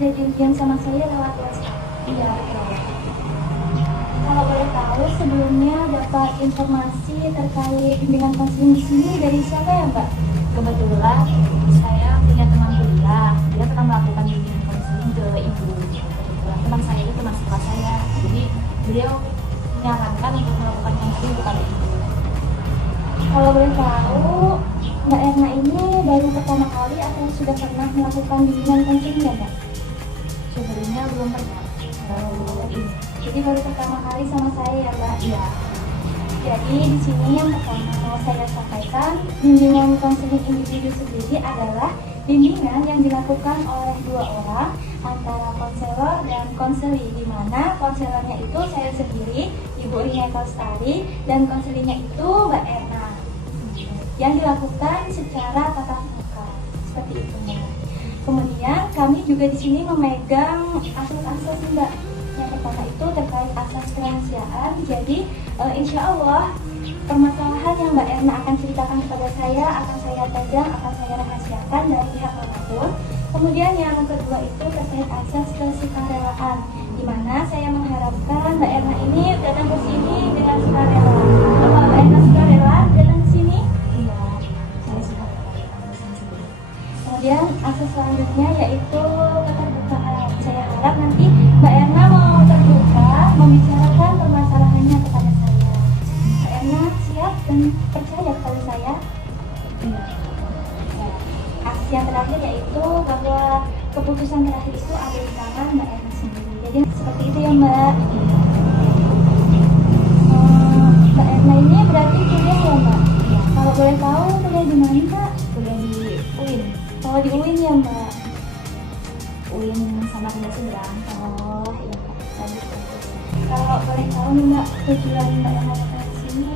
sudah janjian sama saya lewat WhatsApp. Iya, betul. Kalau boleh tahu, sebelumnya dapat informasi terkait bimbingan konseling di sini dari siapa ya, Mbak? Kebetulan saya punya teman kuliah, dia pernah melakukan bimbingan konseling ke ibu. Kebetulan teman saya itu teman sekolah saya, jadi beliau menyarankan untuk melakukan konseling kepada ibu. Kalau boleh tahu, Mbak Erna ini baru pertama kali atau sudah pernah melakukan bimbingan konseling ya, Mbak? Sebelumnya belum pernah. Jadi baru pertama kali sama saya ya, Mbak? Iya. Jadi di sini yang pertama mau saya sampaikan, bimbingan konseling individu sendiri adalah bimbingan yang dilakukan oleh dua orang antara konselor dan konseli, di mana konselornya itu saya sendiri, Ibu Ria Kostari, dan konselinya itu Mbak Erna, yang dilakukan secara tatap muka seperti itu, Mbak. Kemudian kami juga di sini memegang asas-asas, Mbak. Yang pertama itu terkait asas kerahasiaan. Jadi insya Allah permasalahan yang Mbak Erna akan ceritakan kepada saya akan saya pegang, akan saya rahasiakan dari pihak manapun. Kemudian yang kedua itu terkait asas kesukarelaan, di mana saya mengharapkan Mbak Erna ini datang ke sini dengan sukarela. Kalau Mbak Erna sukarela datang ke sini? Iya, saya sudah datang ke sini. Kemudian asas selanjutnya yaitu keterbukaan. Saya harap nanti Mbak Erna mau terbuka membicarakan permasalahannya kepada saya. Mbak Erna siap dan percaya kepada saya? Iya. Aksi yang terakhir yaitu bahwa keputusan terakhir itu ada di tangan Mbak Erna sendiri. Jadi seperti itu ya, Mbak. Mbak Erna ini berarti kuliah ya, Mbak? Kalau boleh tahu kuliah di mana, Kak? Kuliah di UIN. Oh, di UIN ya, Mbak. UIN Samarinda Seberang. Oh, iya, Kak. Bagus. Kalau boleh tahu nih, Mbak, tujuan Mbak Erna datang ke sini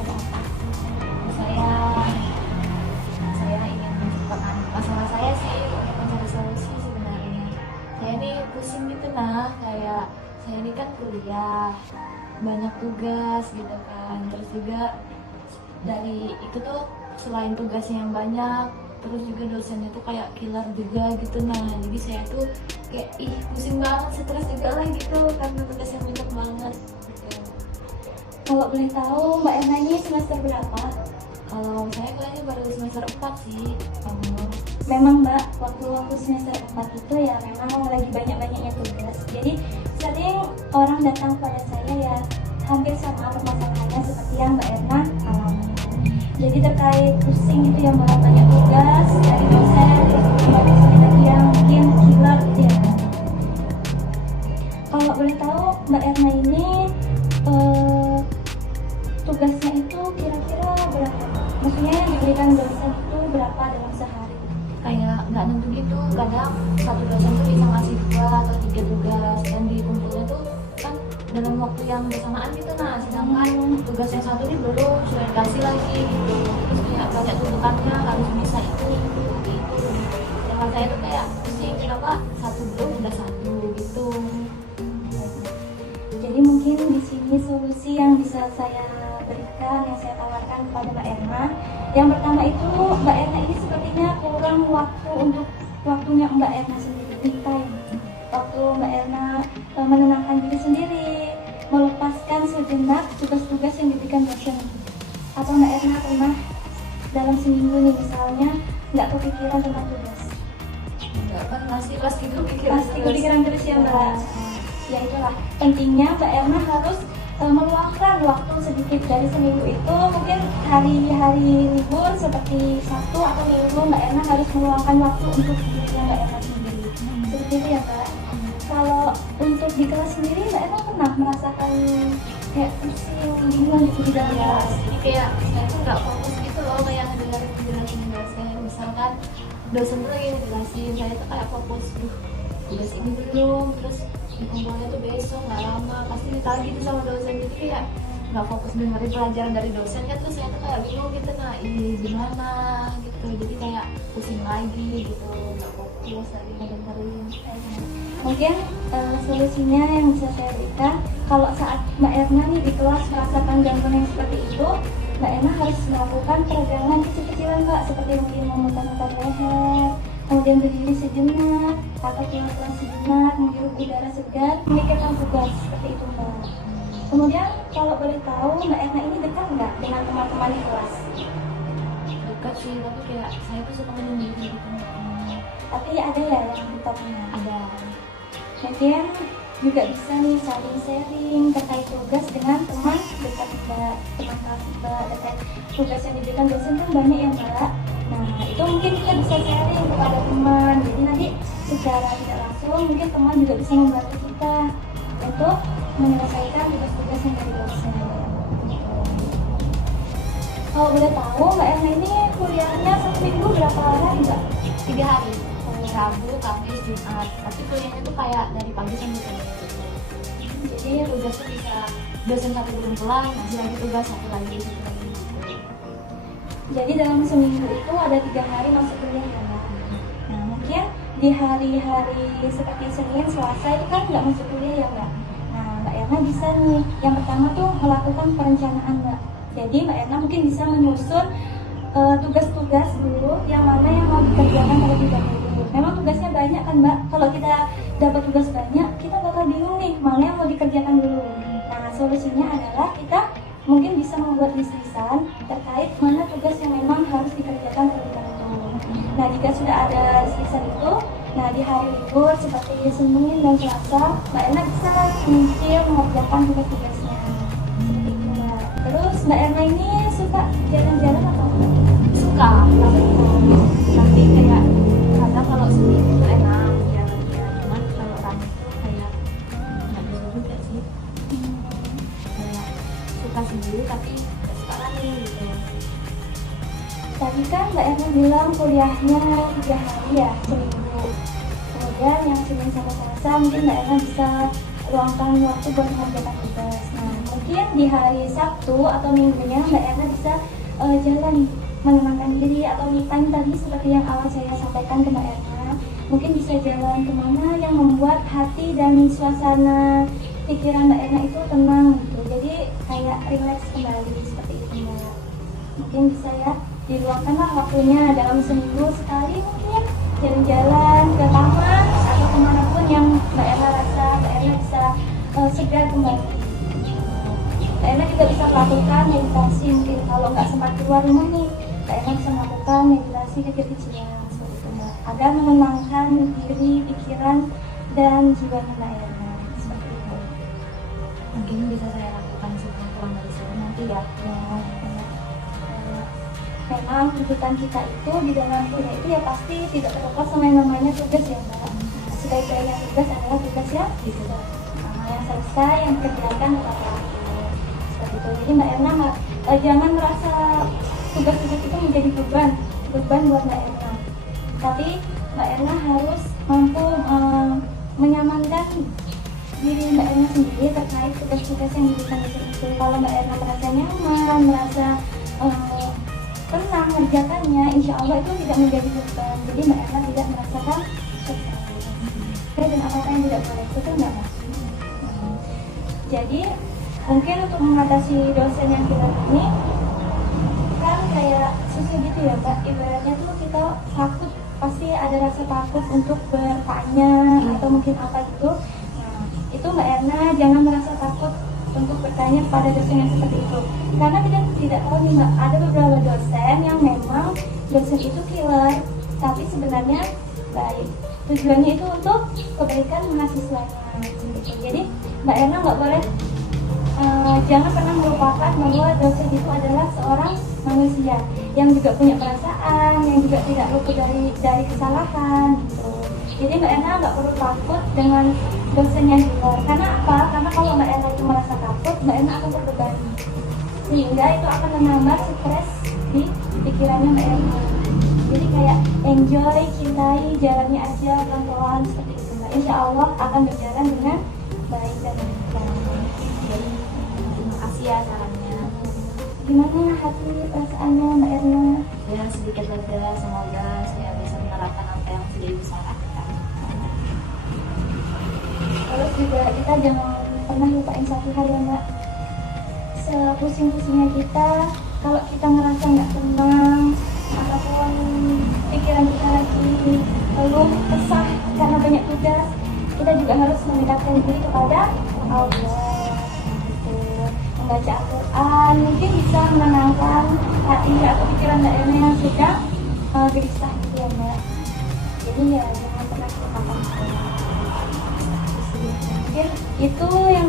ada apa? Saya ingin menciptakan masalah saya sih, untuk mencari solusi sebenarnya. Saya ini pusing gitu nah, kayak saya ini kan kuliah, banyak tugas gitu kan. Terus juga dari itu tuh selain tugasnya yang banyak, terus juga dosennya tuh kayak killer juga gitu nah. Jadi saya tuh kayak pusing banget, stres juga lah gitu karena tugasnya banyak banget gitu. Kalau boleh tahu Mbak Erna ini semester berapa? Kalau saya kayaknya baru semester 4 sih. Memang Mbak, waktu semester 4 itu ya memang lagi banyak-banyaknya tugas. Jadi sering orang datang kepada saya ya hampir sama permasalahannya seperti yang Mbak Erna alami. Jadi terkait pusing gitu ya Mbak, banyak tugas dari dosen, terus Mbak dosen lagi yang mungkin killer gitu ya. Kalau boleh tahu Mbak Erna ini tugasnya itu kira-kira berapa? Maksudnya yang diberikan dosen itu berapa dalam sehari? Kayak nggak nentu gitu, kadang satu dosen tuh bisa ngasih 2 atau 3 tugas dan dikumpulnya tuh kan dalam waktu yang bersamaan gitu nah, sedangkan tugas yang satu ini belum sudah dikasih lagi gitu, terus kayak banyak tuntutannya harus bisa itu sedangkan saya tuh kayak pusing kenapa satu belum udah satu gitu. Jadi mungkin di sini solusi yang bisa saya berikan, yang saya tawarkan kepada Mbak Erna. Yang pertama itu Mbak Erna ini sepertinya kurang waktu untuk waktunya Mbak Erna sendiri, me time. Waktu Mbak Erna menenangkan diri sendiri, melepaskan sejenak tugas-tugas yang diberikan dosen. Atau Mbak Erna pernah dalam seminggu nih misalnya nggak kepikiran tentang tugas? Nggak pernah sih, pasti kepikiran terus ya Mbak. Ya itulah pentingnya Mbak Erna harus meluangkan waktu sedikit dari seminggu itu. Mungkin hari-hari libur seperti Sabtu atau Minggu Mbak Erna harus meluangkan waktu untuk dirinya Mbak Erna sendiri. Seperti itu ya Mbak. Kalau untuk di kelas sendiri Mbak Erna pernah merasakan kayak pusing, bingung gitu di dalam kelas? Jadi kayak saya tuh nggak fokus gitu loh kayak ngedengerin penjelasan dosen. Misalkan dosen tuh lagi ngejelasin, saya tuh kayak fokus tugas ini belum, terus kumpulnya tuh besok nggak lama, pasti ditagih gitu sama dosen. Jadi kayak nggak fokus dengerin pelajaran dari dosen kan, terus saya tuh kayak bingung gitu nah gimana gitu, jadi kayak pusing lagi gitu, nggak fokus lagi ngedengerin. Mungkin solusinya yang bisa saya berikan, kalau saat Mbak Erna nih di kelas merasakan gangguan yang seperti itu, Mbak Erna harus melakukan peregangan kecil-kecilan Mbak, seperti mungkin memutar-mutar leher, kemudian berdiri sejenak atau keluar sejenak, menghirup udara segar, memikirkan tugas seperti itu Mbak. Kemudian kalau boleh tahu Mbak Erna ini dekat nggak dengan teman-teman di kelas? Dekat sih, tapi kayak saya tuh suka menyendiri gitu. Tapi ada ya yang dekatnya? Ada. Mungkin juga bisa nih saling sharing terkait tugas dengan teman dekat Mbak, teman kelas Mbak, terkait tugas yang diberikan dosen kan banyak ya Mbak. Nah itu mungkin kita bisa sharing kepada teman, jadi nanti secara tidak langsung mungkin teman juga bisa membantu kita untuk menyelesaikan tugas-tugas yang dari dosen. Kalau boleh tahu Mbak Erna ini kuliahnya satu minggu berapa hari Mbak? 3 hari. Rabu, Kamis, Jumat. Tapi kuliahnya tuh kayak dari pagi sampai sore. Jadi tugasnya bisa dosen satu belum pulang, masih lagi tugas satu lagi. Jadi dalam seminggu itu ada 3 hari masuk kuliah ya Mbak? Nah mungkin di hari-hari seperti Senin, Selasa itu kan nggak masuk kuliah ya Mbak? Nah Mbak Erna bisa nih, yang pertama tuh melakukan perencanaan Mbak. Jadi Mbak Erna mungkin bisa menyusun tugas-tugas dulu yang mana yang mau dikerjakan terlebih dahulu. Memang tugasnya banyak kan Mbak, kalau kita dapat tugas banyak, kita bakal bingung nih mana yang mau dikerjakan dulu. Nah solusinya adalah kita mungkin bisa membuat list-listan terkait mana tugas yang memang harus dikerjakan terlebih dahulu. Nah jika sudah ada list-listan itu, nah di hari libur seperti Senin dan Selasa, Mbak Erna bisa menyicil mengerjakan tugas-tugasnya. Seperti itu Mbak. Terus Mbak Erna ini suka jalan-jalan atau enggak? Suka, tapi kayak karena kalau sendiri itu enak jalannya, cuman kalau rame itu kayak nggak bisa juga sih. Kayak suka sendiri tapi nggak suka rame gitu. Tadi kan Mbak Erna bilang kuliahnya 3 hari ya, seminggu. Kemudian yang Senin sampai Selasa mungkin Mbak Erna bisa luangkan waktu buat mengerjakan tugas. Nah mungkin di hari Sabtu atau Minggunya Mbak Erna bisa jalan, menenangkan diri atau me time tadi seperti yang awal saya sampaikan ke Mbak Erna. Mungkin bisa jalan kemana yang membuat hati dan suasana pikiran Mbak Erna itu tenang gitu. Jadi kayak relax kembali seperti itu Mbak. Mungkin bisa ya diluangkanlah waktunya dalam seminggu sekali, mungkin jalan-jalan ke taman atau kemanapun yang Mbak Erna rasa Mbak Erna bisa segar kembali. Mbak Erna juga bisa melakukan meditasi, mungkin kalau nggak sempat keluar rumah nih, Mbak Erna bisa melakukan meditasi kecil-kecilan seperti itu Mbak, agar menenangkan diri, pikiran, dan jiwa Mbak Erna seperti itu. Mungkin bisa saya lakukan sebelum pulang dari sini nanti ya. Memang tuntutan kita itu di dalam kuliah itu ya pasti tidak terlepas sama yang namanya tugas ya Mbak. Sebaik-baiknya tugas adalah tugas yang yang selesai, yang dikerjakan tepat waktu seperti itu. Jadi Mbak Erna jangan merasa tugas-tugas itu menjadi beban buat Mbak Erna. Tapi Mbak Erna harus mampu menyamankan diri Mbak Erna sendiri terkait tugas-tugas yang diberikan di situ. Kalau Mbak Erna merasa nyaman, merasa tenang mengerjakannya, insya Allah itu tidak menjadi beban. Jadi Mbak Erna tidak merasakan dan apa-apa yang tidak boleh itu nggak Mas. Jadi mungkin untuk mengatasi dosen yang kita ini kan kayak susah gitu ya Mbak. Ibaratnya tuh kita takut, pasti ada rasa takut untuk bertanya atau mungkin apa gitu. Nah itu Mbak Erna jangan merasa takut untuk bertanya kepada dosen yang seperti itu, karena kita tidak tahu nih Mbak, ada beberapa dosen yang memang dosen itu killer, tapi sebenarnya baik, tujuannya itu untuk kebaikan mahasiswanya gitu. Jadi Mbak Erna nggak boleh jangan pernah melupakan bahwa dosen itu adalah seorang manusia yang juga punya perasaan, yang juga tidak luput dari kesalahan gitu. Jadi Mbak Erna nggak perlu takut dengan dosen yang di luar. Karena apa? Karena kalau Mbak Erna itu merasa takut, Mbak Erna akan terbebani, sehingga itu akan menambah stres di pikirannya Mbak Erna. Jadi kayak enjoy, cintai, jalannya aja pelan-pelan seperti itu Mbak. Insya Allah akan berjalan dengan baik dan lancar. Terima kasih ya sarannya. Gimana hati perasaannya Mbak Erna? Ya sedikit lega, semoga saya bisa menerapkan apa yang sudah Ibu sarankan. Terus juga kita jangan pernah lupain satu hal ya Mbak. Sepusing-pusingnya kita, kalau kita ngerasa nggak tenang ataupun pikiran kita lagi keluh kesah karena banyak tugas, kita juga harus mendekatkan diri kepada Allah. Gitu. Membaca Al-Quran mungkin bisa menenangkan hati atau pikiran Mbak Erna yang sedang gelisah gitu ya Mbak. Jadi ya jangan pernah lupakan sekolah. Mungkin itu yang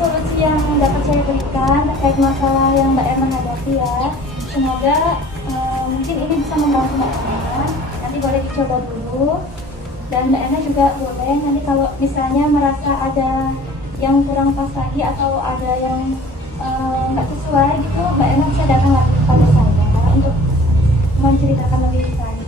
solusi yang dapat saya berikan terkait masalah yang Mbak Erna hadapi ya. Semoga mungkin ini bisa membantu Mbak Erna. Nanti boleh dicoba dulu. Dan Mbak Erna juga boleh nanti kalau misalnya merasa ada yang kurang pas lagi atau ada yang nggak sesuai gitu, Mbak Erna bisa datang lagi kepada saya untuk menceritakan lebih lanjut.